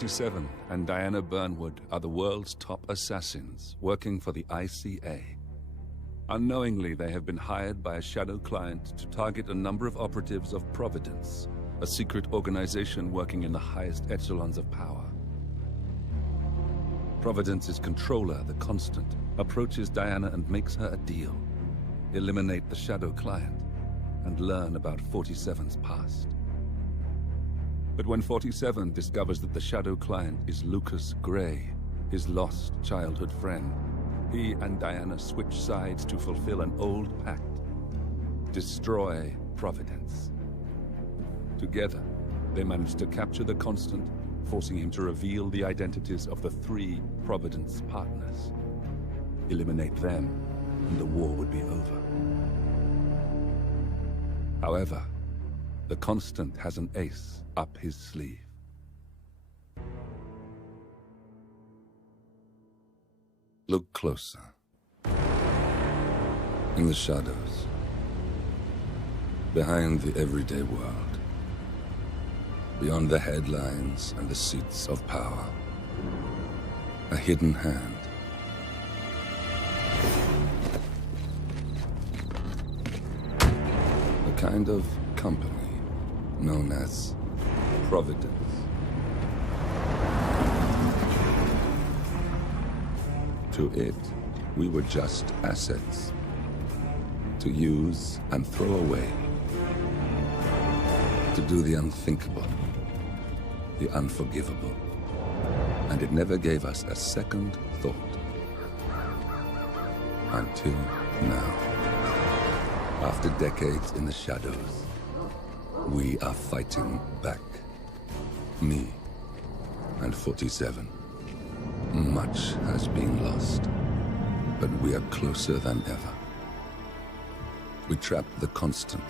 47 and Diana Burnwood are the world's top assassins working for the ICA. Unknowingly, they have been hired by a shadow client to target a number of operatives of Providence, a secret organization working in the highest echelons of power. Providence's controller, the Constant, approaches Diana and makes her a deal. Eliminate the shadow client and learn about 47's past. But when 47 discovers that the shadow client is Lucas Gray, his lost childhood friend, he and Diana switch sides to fulfill an old pact: destroy Providence. Together, they manage to capture the Constant, forcing him to reveal the identities of the 3 Providence partners. Eliminate them, and the war would be over. However, the Constant has an ace up his sleeve. Look closer. In the shadows, behind the everyday world, beyond the headlines and the seats of power, a hidden hand. A kind of company known as Providence. To it, we were just assets, to use and throw away, to do the unthinkable, the unforgivable, and it never gave us a second thought. Until now. After decades in the shadows, we are fighting back. Me and 47. Much has been lost, but we are closer than ever. We trapped the Constant,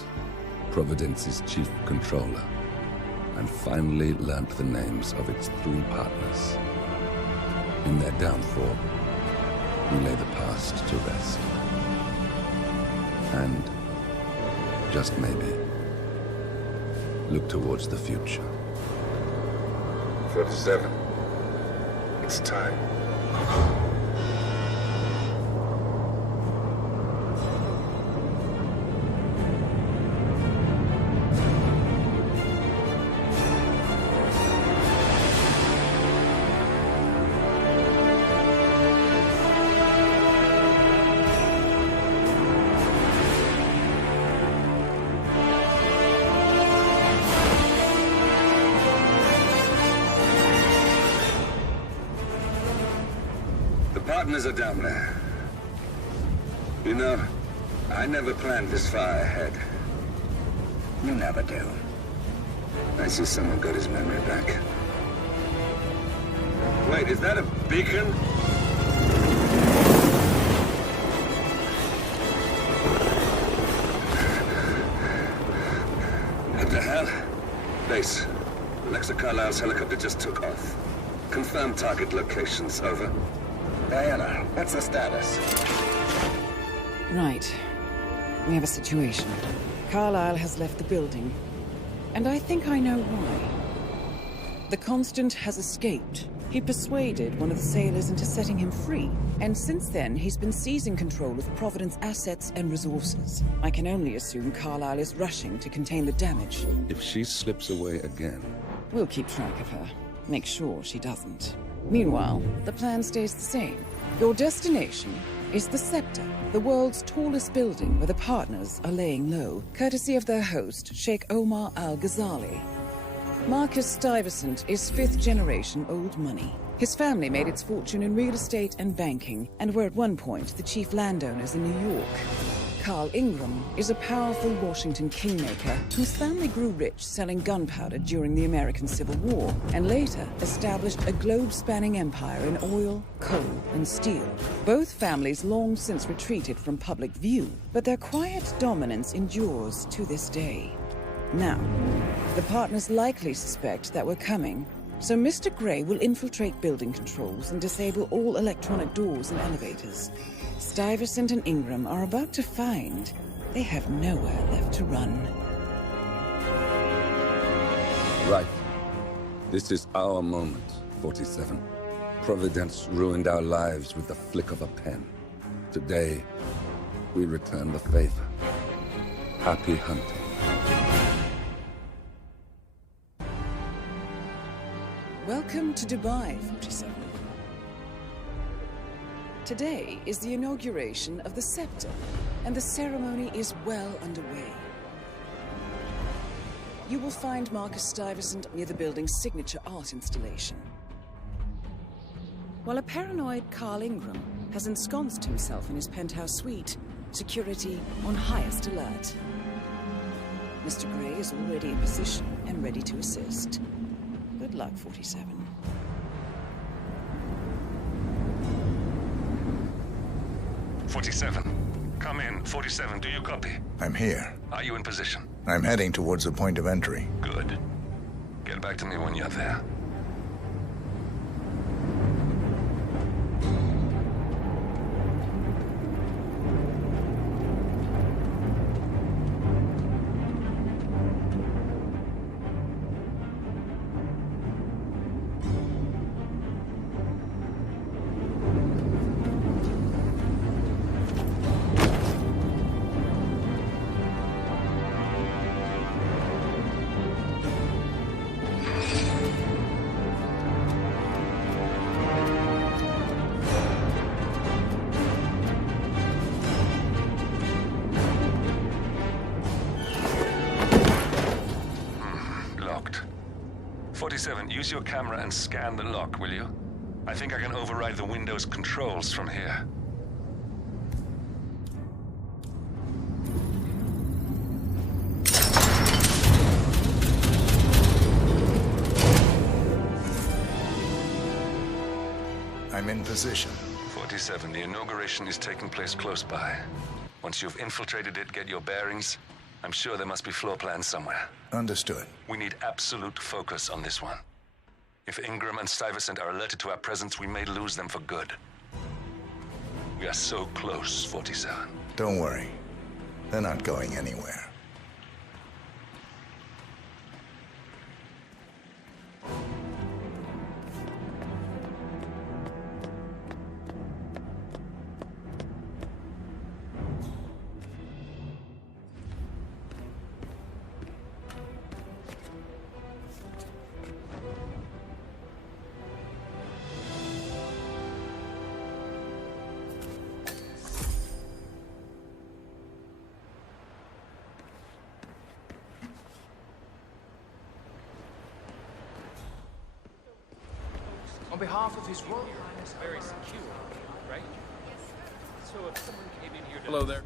Providence's chief controller, and finally learnt the names of its 3 partners. In their downfall, we lay the past to rest. And, just maybe, look towards the future. 47. It's time. Partners are down there. You know, I never planned this far ahead. You never do. I see someone got his memory back. Wait, is that a beacon? What the hell? Base. Alexa Carlisle's helicopter just took off. Confirm target locations, over. Diana, what's the status? Right. We have a situation. Carlisle has left the building. And I think I know why. The Constant has escaped. He persuaded one of the sailors into setting him free. And since then, he's been seizing control of Providence assets and resources. I can only assume Carlisle is rushing to contain the damage. If she slips away again... We'll keep track of her. Make sure she doesn't. Meanwhile, the plan stays the same. Your destination is the Scepter, the world's tallest building where the partners are laying low, courtesy of their host, Sheikh Omar Al-Ghazali. Marcus Stuyvesant is 5th-generation old money. His family made its fortune in real estate and banking, and were at one point the chief landowners in New York. Carl Ingram is a powerful Washington kingmaker whose family grew rich selling gunpowder during the American Civil War, and later established a globe-spanning empire in oil, coal, and steel. Both families long since retreated from public view, but their quiet dominance endures to this day. Now, the partners likely suspect that we're coming, so Mr. Gray will infiltrate building controls and disable all electronic doors and elevators. Stuyvesant and Ingram are about to find they have nowhere left to run. Right. This is our moment, 47. Providence ruined our lives with the flick of a pen. Today, we return the favor. Happy hunting. Welcome to Dubai, 47. Today is the inauguration of the scepter, and the ceremony is well underway. You will find Marcus Stuyvesant near the building's signature art installation. While a paranoid Carl Ingram has ensconced himself in his penthouse suite, security on highest alert. Mr. Gray is already in position and ready to assist. Good luck, 47. Come in. 47, do you copy? I'm here. Are you in position? I'm heading towards the point of entry. Good. Get back to me when you're there. Locked. 47, use your camera and scan the lock, will you? I think I can override the Windows controls from here. I'm in position. 47, the inauguration is taking place close by. Once you've infiltrated it, get your bearings. I'm sure there must be floor plans somewhere. Understood. We need absolute focus on this one. If Ingram and Stuyvesant are alerted to our presence, we may lose them for good. We are so close, 47. Don't worry. They're not going anywhere. On behalf of His Royal Highness, very secure, right? So if someone came in here to... Hello there.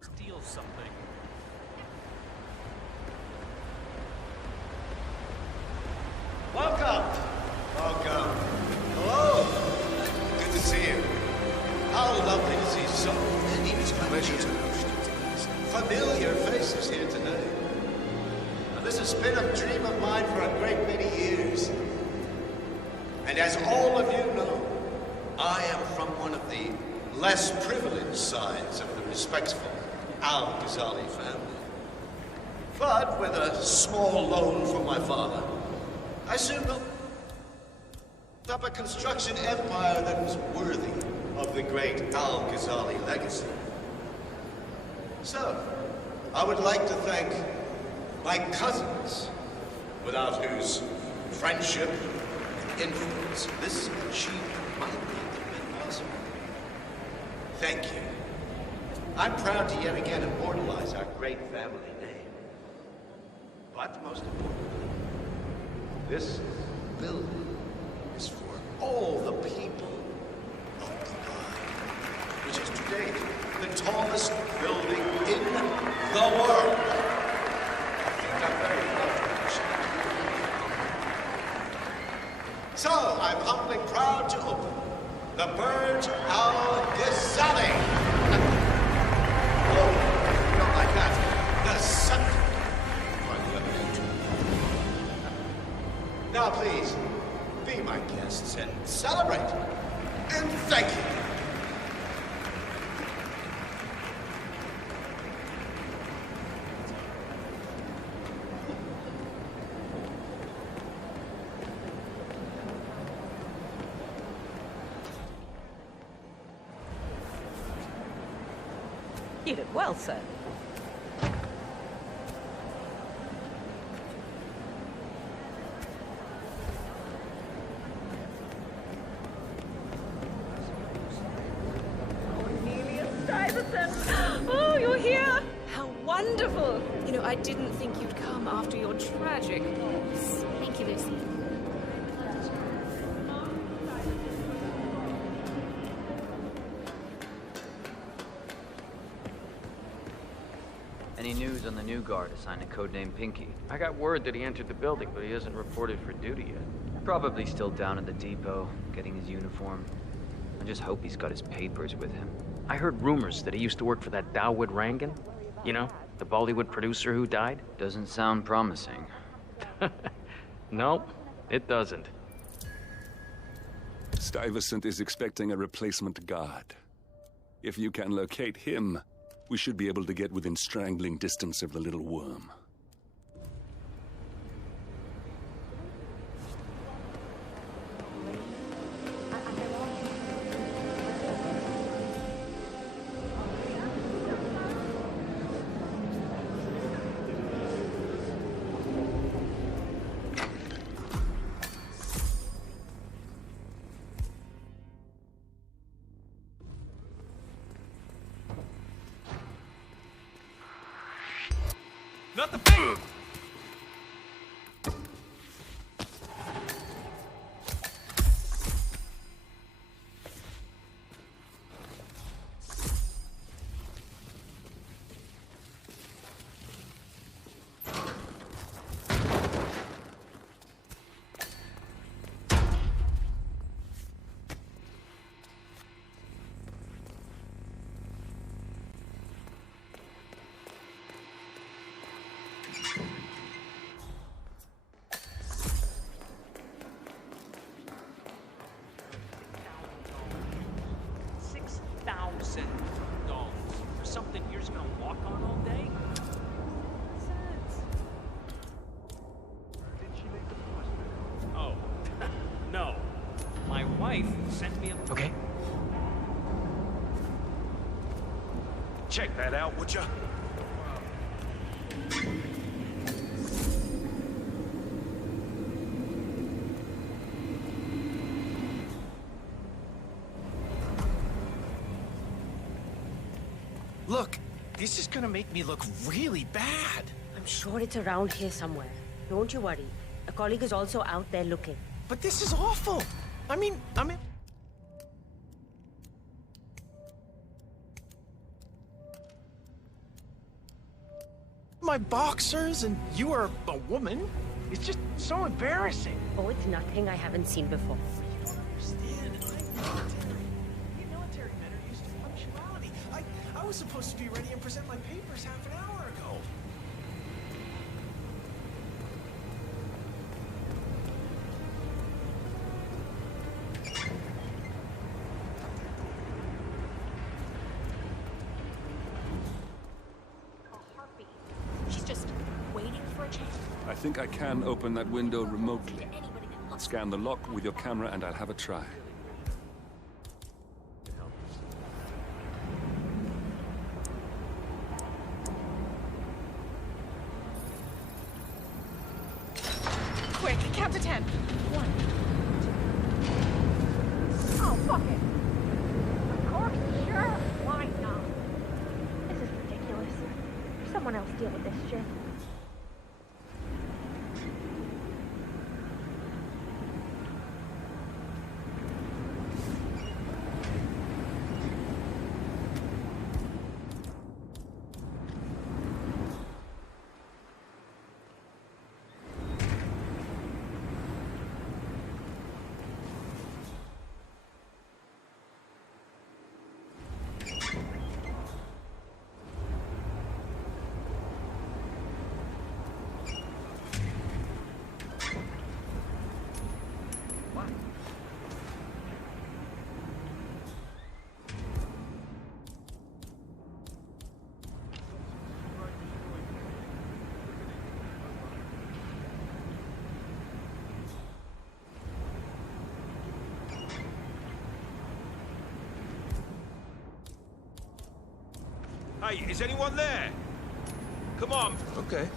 Steal something. Welcome! Welcome. Hello! Good to see you. How lovely to see so many familiar faces here today. This has been a dream of mine for a great many years. And as all of you know, I am from one of the less privileged sides of the respectful Al-Ghazali family. But with a small loan from my father, I soon built up a construction empire that was worthy of the great Al-Ghazali legacy. So, I would like to thank my cousins, without whose friendship and influence this achievement might not have been possible. Thank you. I'm proud to yet again immortalize our great family name. But most importantly, this building is for all the people of Dubai, which is to date the tallest building in the world. So, I'm humbly proud to open the Burj Al Ghazali. Oh, not like that. The scepter. Now, please, be my guests and celebrate. And thank you. You did well, sir. Oh, you're here! How wonderful! You know, I didn't think you'd come after your tragic loss. Thank you, Lucy. Any news on the new guard assigned to codename Pinky? I got word that he entered the building, but he hasn't reported for duty yet. Probably still down at the depot, getting his uniform. I just hope he's got his papers with him. I heard rumors that he used to work for that Dawood Rangan. You know, the Bollywood producer who died? Doesn't sound promising. Nope, it doesn't. Stuyvesant is expecting a replacement guard. If you can locate him, we should be able to get within strangling distance of the little worm. Not the big... $6,000 for something you're just gonna walk on all day? Did she make the postman? Oh, no. My wife sent me a... Okay. Check that out, would ya? Look, this is gonna make me look really bad. I'm sure it's around here somewhere. Don't you worry. A colleague is also out there looking. But this is awful. I mean... My boxers and you are a woman? It's just so embarrassing. Oh, it's nothing I haven't seen before. You don't understand. We military men are used to punctuality. I was supposed to be ready and present my papers half an hour ago. She's just waiting for a chance. I think I can open that window remotely. Scan the lock with your camera and I'll have a try. Quick, count to 10. 1. Oh, fuck it. Of course, sure. Why not? This is ridiculous. Someone else deal with this shit. Hey, is anyone there? Come on. Okay.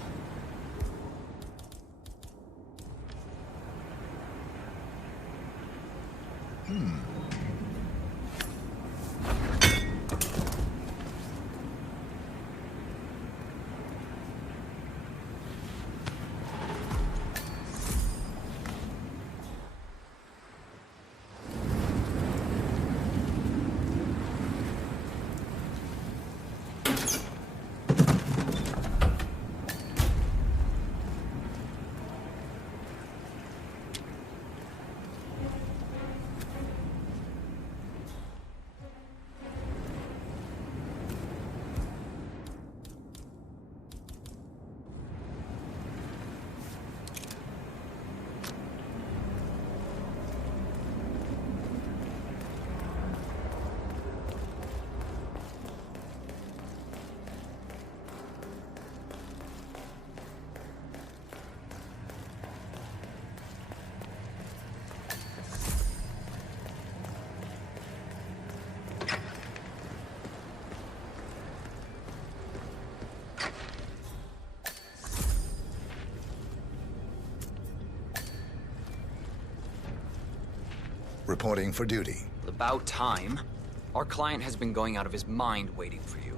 Reporting for duty. About time. Our client has been going out of his mind waiting for you.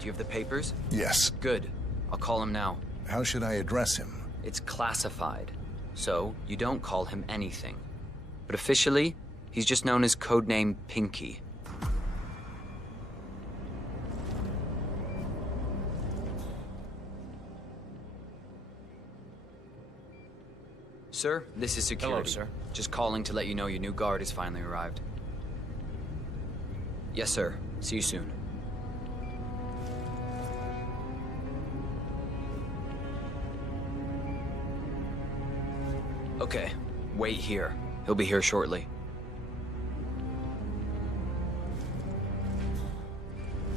Do you have the papers? Yes. Good. I'll call him now. How should I address him? It's classified, so you don't call him anything. But officially, he's just known as codename Pinky. Sir, this is security. Hello, sir. Just calling to let you know your new guard has finally arrived. Yes, sir. See you soon. Okay, wait here. He'll be here shortly.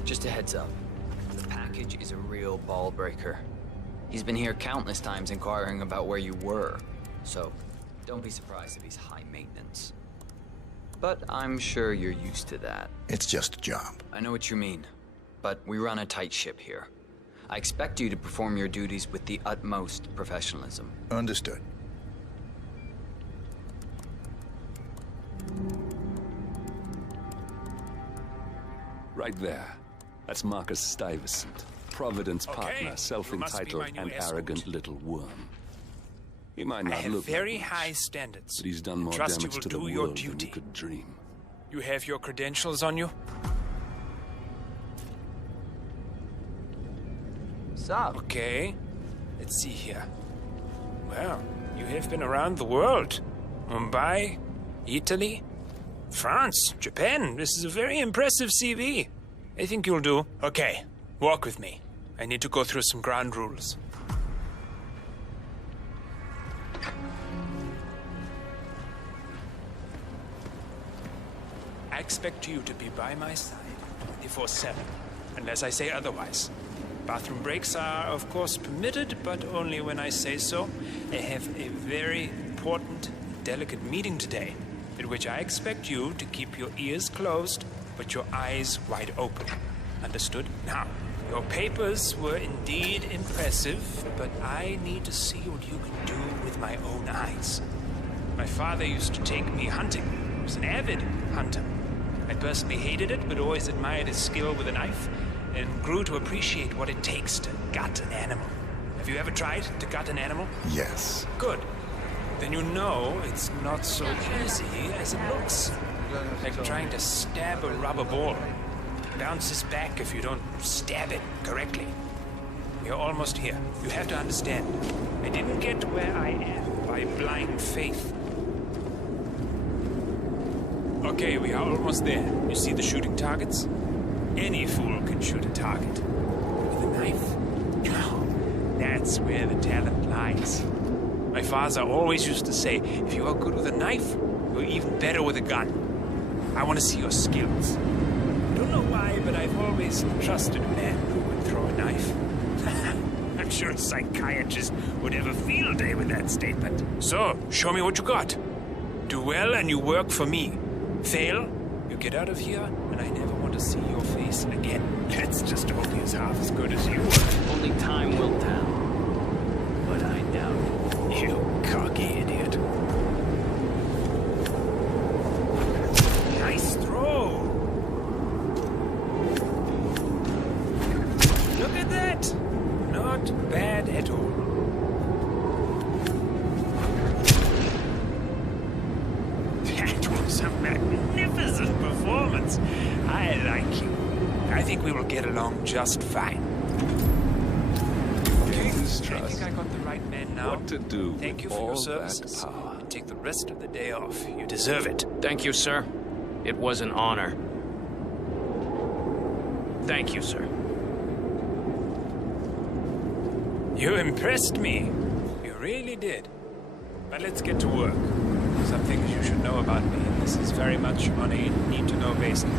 Just a heads up. The package is a real ball breaker. He's been here countless times inquiring about where you were. So, don't be surprised if he's high maintenance. But I'm sure you're used to that. It's just a job. I know what you mean, but we run a tight ship here. I expect you to perform your duties with the utmost professionalism. Understood. Right there. That's Marcus Stuyvesant, Providence partner, self-entitled and arrogant little worm. He might not look very like high standards. but he's done more Trust you damage will to the do your world than you duty. could dream. You have your credentials on you? Sup? Okay. Let's see here. Well, you have been around the world. Mumbai, Italy, France, Japan. This is a very impressive CV. I think you'll do. Okay, walk with me. I need to go through some ground rules. I expect you to be by my side 24/7, unless I say otherwise. Bathroom breaks are, of course, permitted, but only when I say so. I have a very important, delicate meeting today, at which I expect you to keep your ears closed, but your eyes wide open. Understood? Now, your papers were indeed impressive, but I need to see what you can do with my own eyes. My father used to take me hunting. He was an avid hunter. I personally hated it, but always admired his skill with a knife, and grew to appreciate what it takes to gut an animal. Have you ever tried to gut an animal? Yes. Good. Then you know it's not so easy as it looks. Like trying to stab a rubber ball. It bounces back if you don't stab it correctly. We are almost here. You have to understand. I didn't get where I am by blind faith. Okay, we are almost there. You see the shooting targets? Any fool can shoot a target. With a knife? No, that's where the talent lies. My father always used to say, if you are good with a knife, you're even better with a gun. I want to see your skills. I don't know why, but I've always trusted a man who would throw a knife. I'm sure a psychiatrist would have a field day with that statement. So, show me what you got. Do well and you work for me. Fail, You get out of here, and I never want to see your face again. Let's just hope he's half as good as you were. Only time will tell. But I doubt it. You cocky idiot. Nice throw! Look at that! Not bad at all. That was a magnificent performance. I like you. I think we will get along just fine. Okay, I think I got the right man now. What to do Thank you with for your all services. that power? And take the rest of the day off. You deserve it. Thank you, sir. It was an honor. Thank you, sir. You impressed me. You really did. But let's get to work. Some things you should know about me, and this is very much on a need-to-know basis.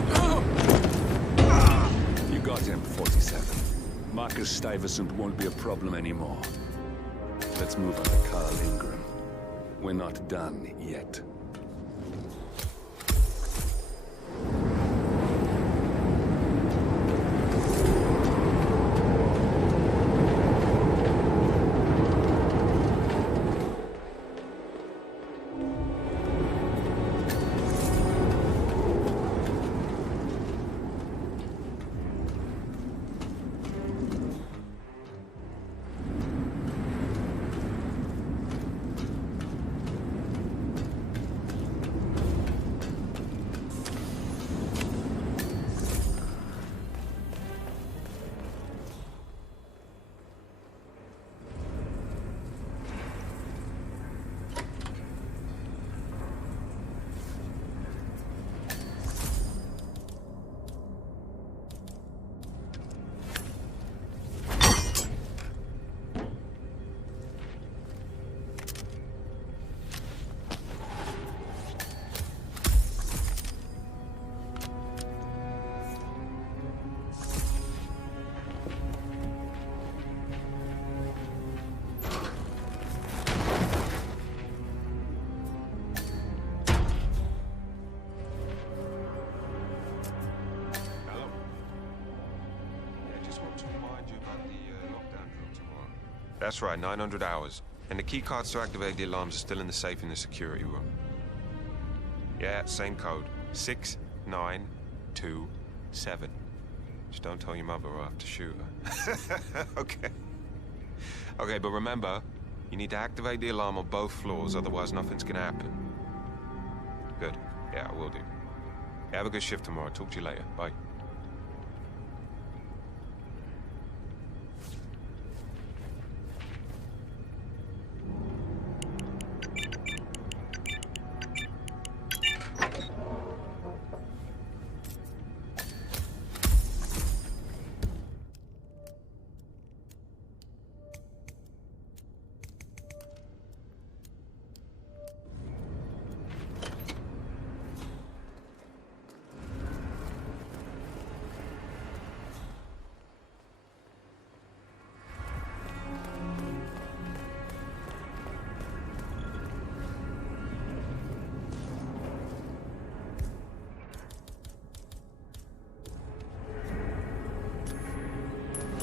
You got him, 47. Marcus Stuyvesant won't be a problem anymore. Let's move on to Carl Ingram. We're not done yet. That's right, 900 hours. And the keycards to activate the alarms are still in the safe in the security room. Yeah, same code. 6927. Just don't tell your mother or I have to shoot her. Okay. Okay, but remember, you need to activate the alarm on both floors, otherwise nothing's gonna happen. Good. Yeah, I will do. Have a good shift tomorrow. Talk to you later. Bye.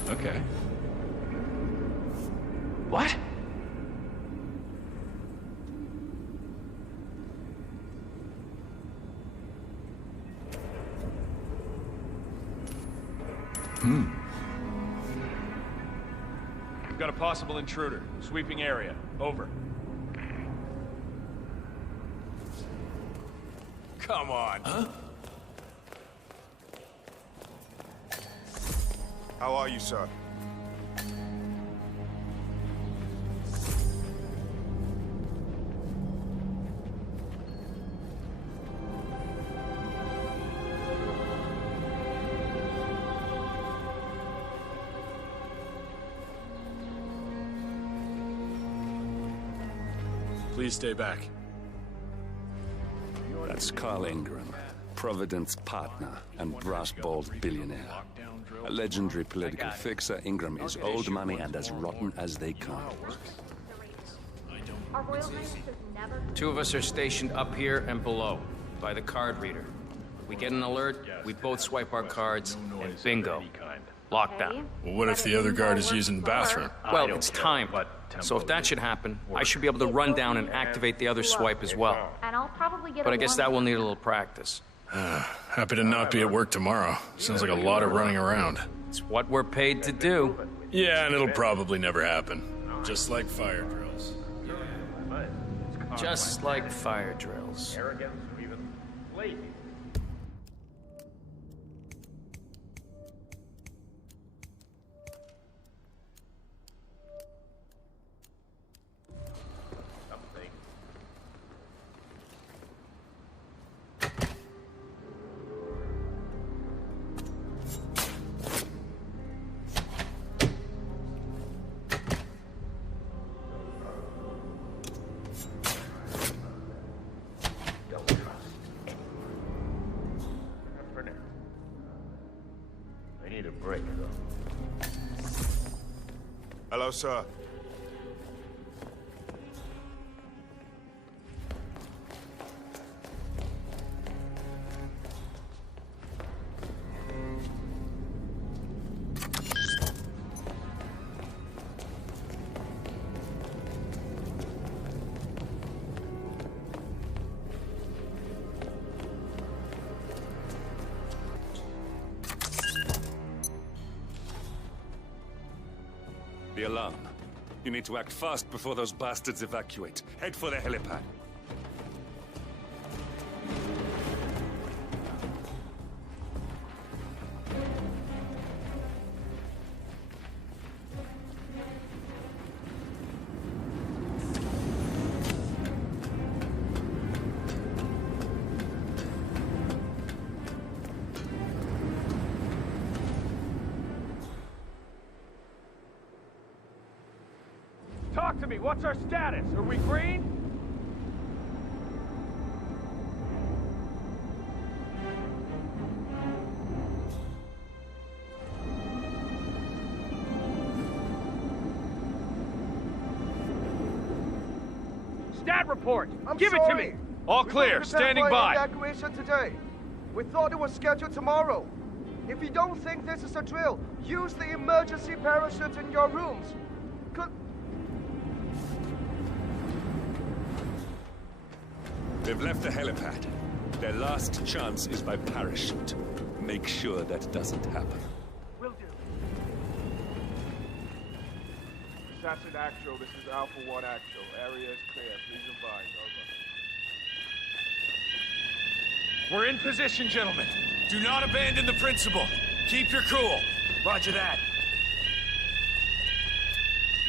Okay. What? We've got a possible intruder. Sweeping area. Over. Come on. Huh? How are you, sir? Please stay back. That's Carl Ingram, Providence partner and brass-balled billionaire. A legendary political fixer, Ingram is old money and as rotten as they come. Two of us are stationed up here and below, by the card reader. We get an alert, we both swipe our cards, and bingo. Lockdown. Well, what if the other guard is using the bathroom? Well, it's timed. So if that should happen, I should be able to run down and activate the other swipe as well. And I'll probably get But I guess that will need a little practice. Happy to not be at work tomorrow. Sounds like a lot of running around. It's what we're paid to do. Yeah, and it'll probably never happen. Just like fire drills. Just like fire drills. Arrogance or even lazy. Hello, sir. The alarm. You need to act fast before those bastards evacuate. Head for the helipad. Talk to me. What's our status? Are we green? Stat report. Give it to me. All clear. Standing by. Evacuation today. We thought it was scheduled tomorrow. If you don't think this is a drill, use the emergency parachute in your rooms. They've left the helipad. Their last chance is by parachute. Make sure that doesn't happen. Will do. Assassin Actual, this is Alpha 1 Actual. Area is clear. Please advise. Over. We're in position, gentlemen. Do not abandon the principle. Keep your cool. Roger that.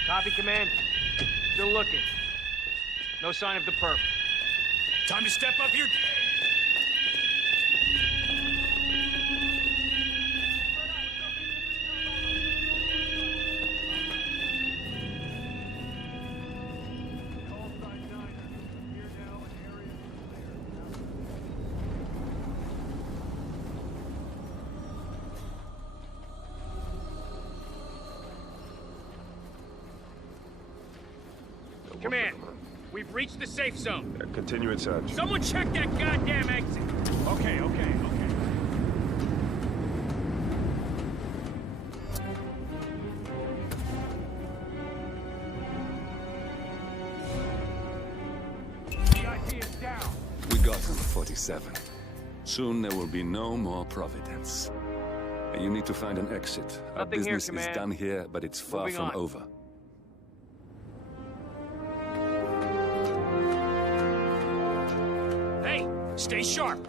Copy, Command. Still looking. No sign of the perp. Time to step up your... Command, we've reached the safe zone. Continue in search. Someone check that goddamn exit. Okay. VIP is down. We got him, 47. Soon there will be no more Providence. You need to find an exit. Our Nothing here, business is Command. done here, but it's far Moving from on. over. Hey, stay sharp.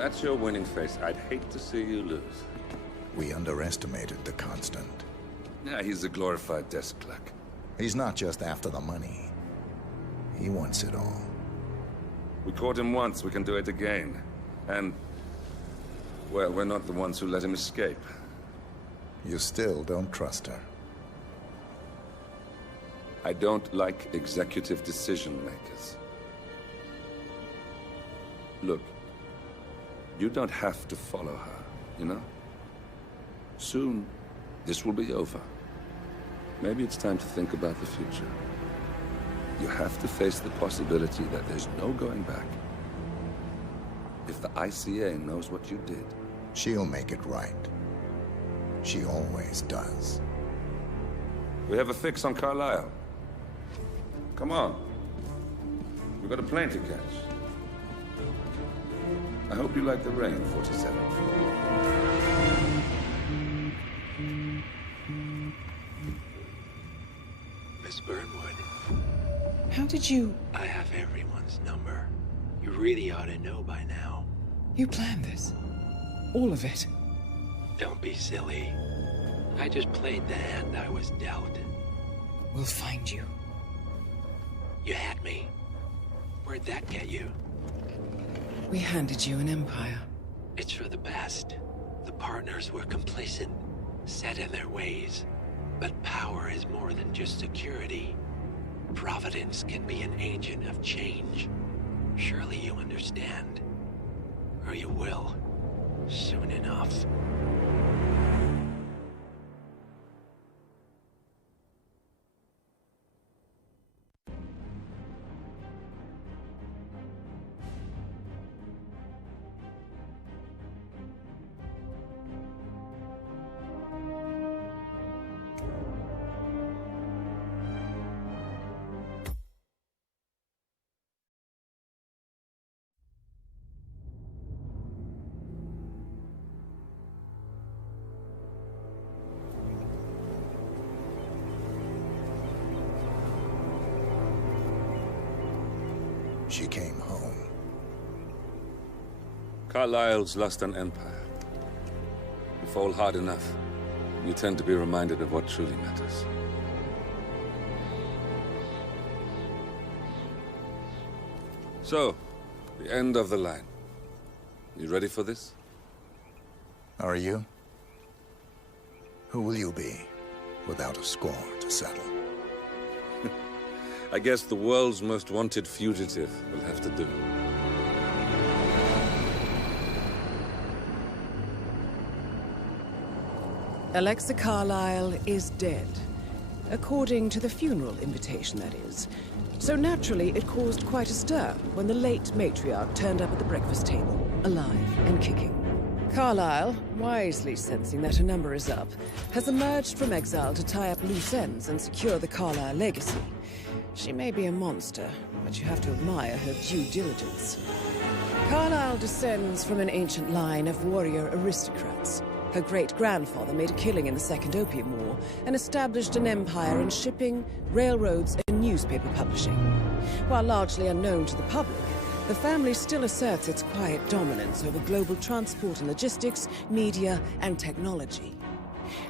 that's your winning face, I'd hate to see you lose. We underestimated the Constant. Yeah, he's a glorified desk clerk. He's not just after the money. He wants it all. We caught him once, we can do it again. And, well, we're not the ones who let him escape. You still don't trust her? I don't like executive decision makers. Look, you don't have to follow her, you know? Soon, this will be over. Maybe it's time to think about the future. You have to face the possibility that there's no going back. If the ICA knows what you did... She'll make it right. She always does. We have a fix on Carlisle. Come on. We've got a plane to catch. I hope you like the rain, 47. Miss Burnwood. How did you... I have everyone's number. You really ought to know by now. You planned this? All of it? Don't be silly. I just played the hand I was dealt. We'll find you. You had me. Where'd that get you? We handed you an empire. It's for the best. The partners were complacent, set in their ways. But power is more than just security. Providence can be an agent of change. Surely you understand. Or you will. Soon enough. She came home. Carlisle's lost an empire. You fall hard enough, you tend to be reminded of what truly matters. So, the end of the line. You ready for this? Are you? Who will you be, without a score to settle? I guess the world's most wanted fugitive will have to do. Alexa Carlisle is dead. According to the funeral invitation, that is. So naturally, it caused quite a stir when the late matriarch turned up at the breakfast table, alive and kicking. Carlisle, wisely sensing that her number is up, has emerged from exile to tie up loose ends and secure the Carlisle legacy. She may be a monster, but you have to admire her due diligence. Carlisle descends from an ancient line of warrior aristocrats. Her great-grandfather made a killing in the Second Opium War and established an empire in shipping, railroads, and newspaper publishing. While largely unknown to the public, the family still asserts its quiet dominance over global transport and logistics, media, and technology.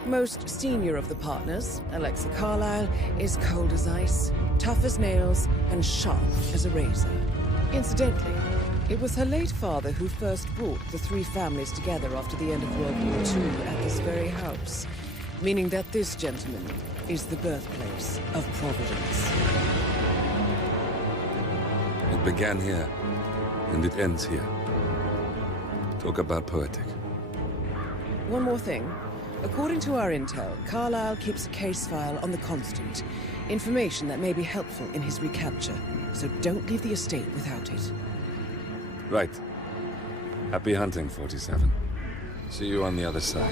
Most senior of the partners, Alexa Carlisle, is cold as ice, tough as nails, and sharp as a razor. Incidentally, it was her late father who first brought the three families together after the end of World War II at this very house, meaning that this gentleman is the birthplace of Providence. It began here, and it ends here. Talk about poetic. One more thing. According to our intel, Carlisle keeps a case file on the Constant. Information that may be helpful in his recapture, so don't leave the estate without it. Right. Happy hunting, 47. See you on the other side.